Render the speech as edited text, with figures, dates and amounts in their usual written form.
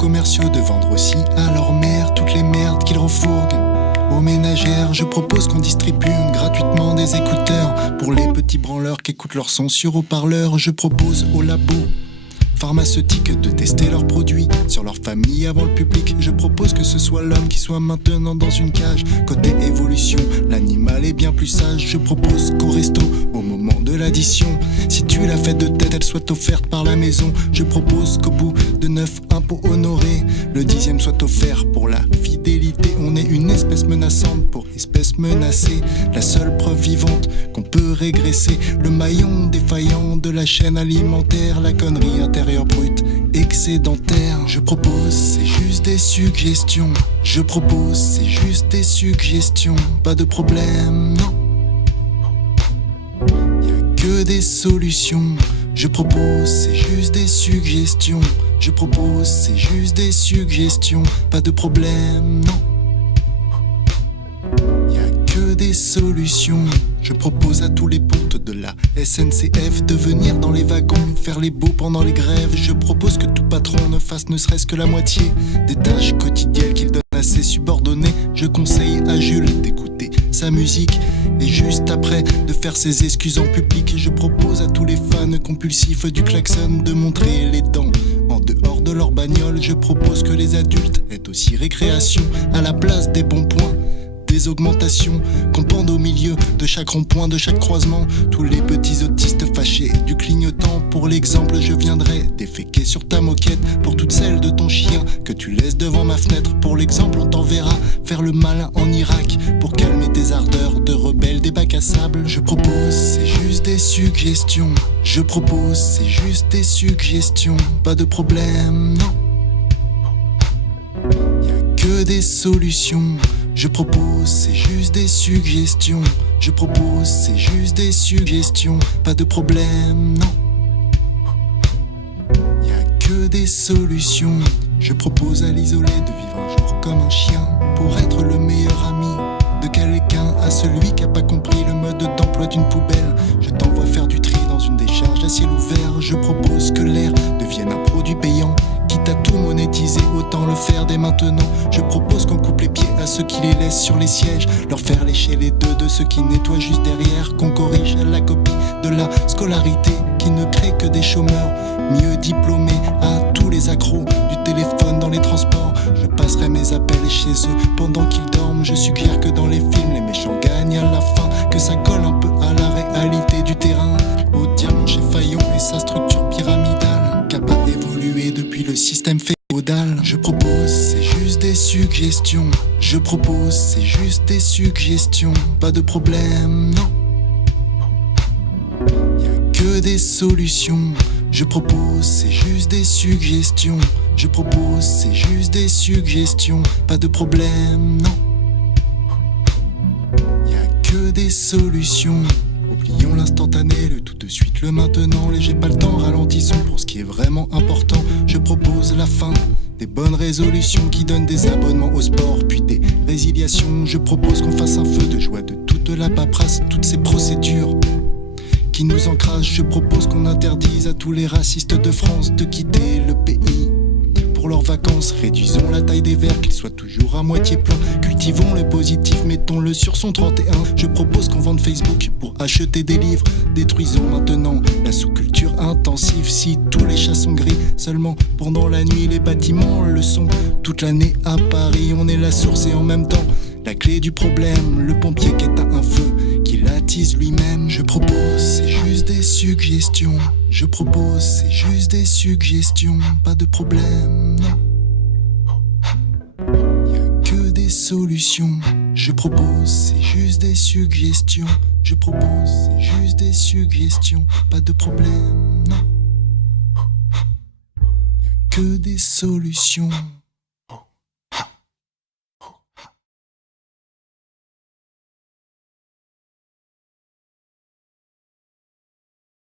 commerciaux de vendre aussi à leur mère toutes les merdes qu'ils refourguent. Aux ménagères, je propose qu'on distribue gratuitement des écouteurs pour les petits branleurs qui écoutent leur son sur haut-parleur. Je propose aux labos pharmaceutiques de tester leurs produits sur leur famille avant le public. Je propose que ce soit l'homme qui soit maintenant dans une cage. Côté évolution, l'animal est bien plus sage. Je propose qu'au resto, au moment de l'addition, si tu l'as fait de tête, elle soit offerte par la maison. Je propose qu'au bout de 9 impôts honorés, le 10e soit offert pour la fidélité. On est une espèce menaçante pour espèce menacée, la seule preuve vivante qu'on peut régresser. Le maillon défaillant de la chaîne alimentaire, la connerie intérieure brute, excédentaire. Je propose, c'est juste des suggestions. Je propose, c'est juste des suggestions. Pas de problème, non. Y'a que des solutions. Je propose, c'est juste des suggestions. Je propose, c'est juste des suggestions. Pas de problème, non. Des solutions. Je propose à tous les pontes de la SNCF de venir dans les wagons, faire les beaux pendant les grèves. Je propose que tout patron ne fasse ne serait-ce que la moitié des tâches quotidiennes qu'il donne à ses subordonnés. Je conseille à Jules d'écouter sa musique et juste après de faire ses excuses en public. Je propose à tous les fans compulsifs du klaxon de montrer les dents en dehors de leur bagnole. Je propose que les adultes aient aussi récréation à la place des bons points. Des augmentations qu'on pende au milieu de chaque rond-point, de chaque croisement. Tous les petits autistes fâchés du clignotant. Pour l'exemple, je viendrai déféquer sur ta moquette. Pour toutes celles de ton chien que tu laisses devant ma fenêtre. Pour l'exemple, on t'enverra faire le malin en Irak pour calmer tes ardeurs de rebelles des bacs à sable. Je propose, c'est juste des suggestions. Je propose, c'est juste des suggestions. Pas de problème, non. Y'a que des solutions. Je propose, c'est juste des suggestions. Je propose, c'est juste des suggestions. Pas de problème, non. Y'a que des solutions. Je propose à l'isolé de vivre un jour comme un chien pour être le meilleur ami de quelqu'un. À celui qui a pas compris le mode d'emploi d'une poubelle, je t'envoie faire du tri dans une décharge à ciel ouvert. Je propose que l'air devienne un produit payant. Quitte à tout monétiser, autant le faire dès maintenant. Je propose qu'on coupe les pieds à ceux qui les laissent sur les sièges, leur faire lécher les deux de ceux qui nettoient juste derrière. Qu'on corrige la copie de la scolarité qui ne crée que des chômeurs mieux diplômés. À tous les accros du téléphone dans les transports, je passerai mes appels chez eux pendant qu'ils dorment. Je suggère que dans les films les méchants gagnent à la fin, que ça colle un peu à la réalité du terrain. Au diamant chez Fayon et sa structure pyramidale qui a pas évolué depuis le système féodal. Je propose, c'est juste des suggestions. Je propose, c'est juste des suggestions. Pas de problème, non. Y'a que des solutions. Je propose, c'est juste des suggestions. Je propose, c'est juste des suggestions. Pas de problème, non. Y'a que des solutions. Oublions l'instantané, le tout de suite, le maintenant. Les j'ai pas le temps, ralentissons pour ce qui est vraiment important. Je propose la fin des bonnes résolutions qui donnent des abonnements au sport, puis des résiliations. Je propose qu'on fasse un feu de joie de toute la paperasse, toutes ces procédures qui nous encrassent. Je propose qu'on interdise à tous les racistes de France de quitter le pays pour leurs vacances. Réduisons la taille des verres, qu'ils soient toujours à moitié pleins. Cultivons le positif, mettons-le sur son 31. Je propose qu'on vende Facebook pour acheter des livres. Détruisons maintenant la sous-culture intensive. Si tous les chats sont gris seulement pendant la nuit, les bâtiments le sont toute l'année à Paris. On est la source et en même temps la clé du problème. Le pompier qui éteint un feu, qui l'attise lui-même. Je propose, c'est juste des suggestions. Je propose, c'est juste des suggestions. Pas de problème, non. Y'a que des solutions. Je propose, c'est juste des suggestions. Je propose, c'est juste des suggestions. Pas de problème, non. Y'a que des solutions.